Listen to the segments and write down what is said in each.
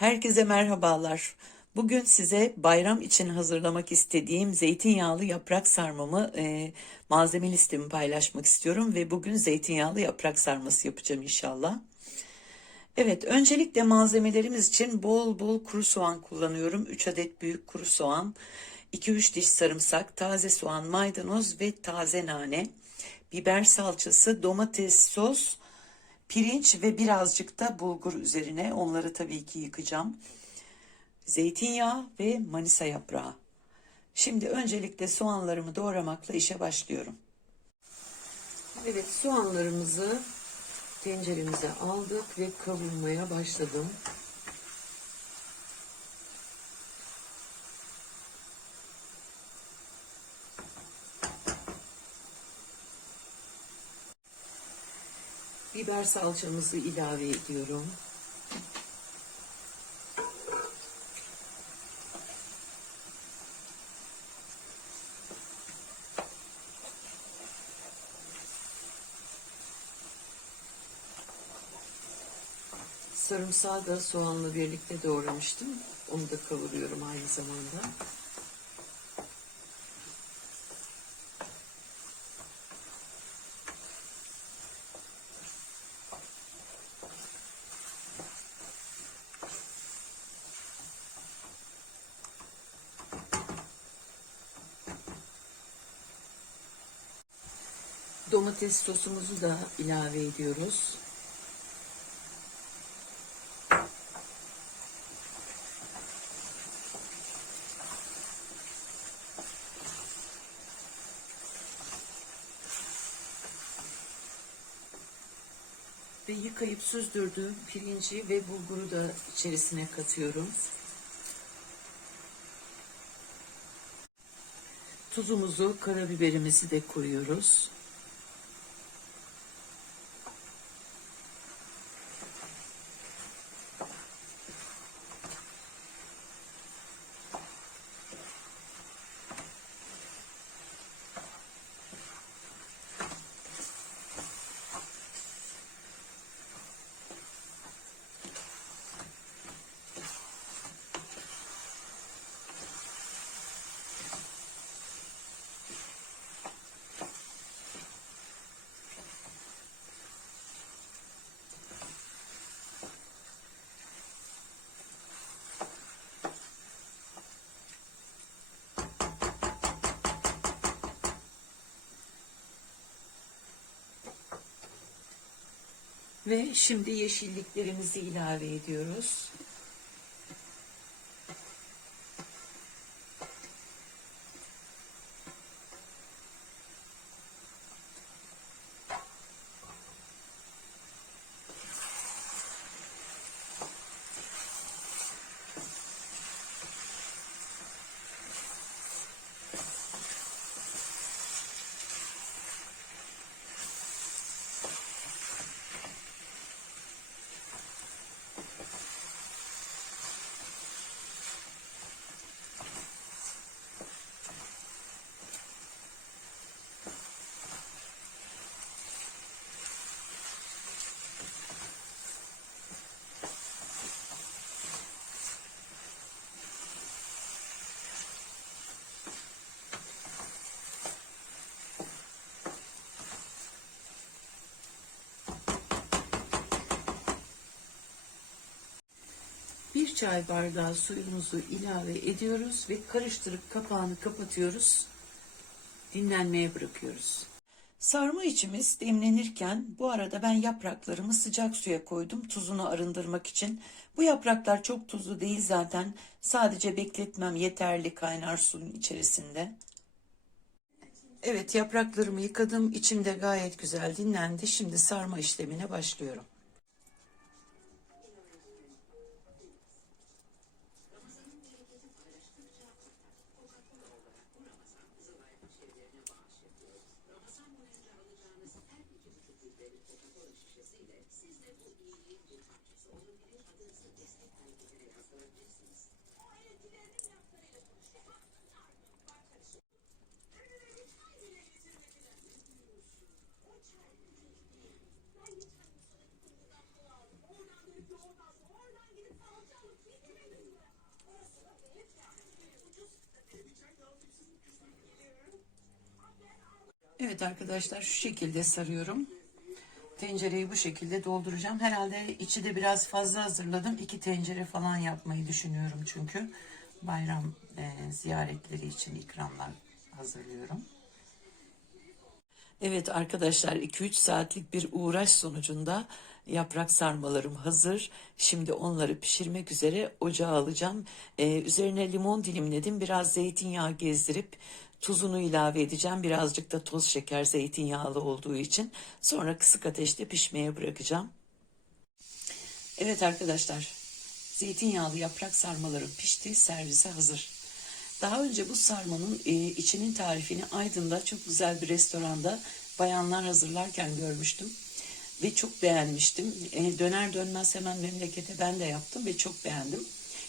Herkese merhabalar. Bugün size bayram için hazırlamak istediğim zeytinyağlı yaprak sarmamı e, malzeme listemi paylaşmak istiyorum ve bugün zeytinyağlı yaprak sarması yapacağım inşallah. Evet, öncelikle malzemelerimiz için bol bol kuru soğan kullanıyorum. 3 adet büyük kuru soğan, 2-3 diş sarımsak, taze soğan, maydanoz ve taze nane, biber salçası, domates sos, pirinç ve birazcık da bulgur üzerine. Onları tabii ki yıkacağım. Zeytinyağı ve manisa yaprağı. Şimdi öncelikle soğanlarımı doğramakla işe başlıyorum. Evet soğanlarımızı tenceremize aldık ve kavurmaya başladım. Biber salçamızı ilave ediyorum. Sarımsağı da soğanla birlikte doğramıştım. Onu da kavuruyorum aynı zamanda. Domates sosumuzu da ilave ediyoruz. Ve yıkayıp süzdürdüğüm pirinci ve bulguru da içerisine katıyorum. Tuzumuzu, karabiberimizi de koyuyoruz. Ve şimdi yeşilliklerimizi ilave ediyoruz. Çay bardağı suyumuzu ilave ediyoruz ve karıştırıp kapağını kapatıyoruz. Dinlenmeye bırakıyoruz. Sarma içimiz demlenirken bu arada ben yapraklarımı sıcak suya koydum tuzunu arındırmak için. Bu yapraklar çok tuzlu değil zaten. Sadece bekletmem yeterli kaynar suyun içerisinde. Evet yapraklarımı yıkadım. İçimde gayet güzel dinlendi. Şimdi sarma işlemine başlıyorum. Evet arkadaşlar şu şekilde sarıyorum. Tencereyi bu şekilde dolduracağım. Herhalde içi de biraz fazla hazırladım. İki tencere falan yapmayı düşünüyorum çünkü. Bayram e, ziyaretleri için ikramlar hazırlıyorum. Evet arkadaşlar 2-3 saatlik bir uğraş sonucunda yaprak sarmalarım hazır. Şimdi onları pişirmek üzere ocağa alacağım. Ee, üzerine limon dilimledim. Biraz zeytinyağı gezdirip tuzunu ilave edeceğim. Birazcık da toz şeker zeytinyağlı olduğu için. Sonra kısık ateşte pişmeye bırakacağım. Evet arkadaşlar zeytinyağlı yaprak sarmalarım pişti. Servise hazır. Daha önce bu sarmanın e, içinin tarifini Aydın'da çok güzel bir restoranda bayanlar hazırlarken görmüştüm. Ve çok beğenmiştim. E, döner dönmez hemen memlekete ben de yaptım ve çok beğendim.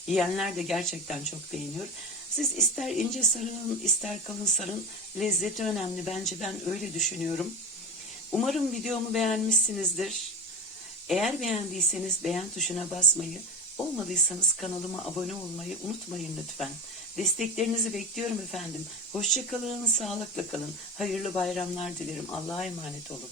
Yiyenler de gerçekten çok beğeniyor. Siz ister ince sarın ister kalın sarın lezzeti önemli bence ben öyle düşünüyorum. Umarım videomu beğenmişsinizdir. Eğer beğendiyseniz beğen tuşuna basmayı, olmadıysanız kanalıma abone olmayı unutmayın lütfen. Desteklerinizi bekliyorum efendim. Hoşçakalın, sağlıkla kalın. Hayırlı bayramlar dilerim. Allah'a emanet olun.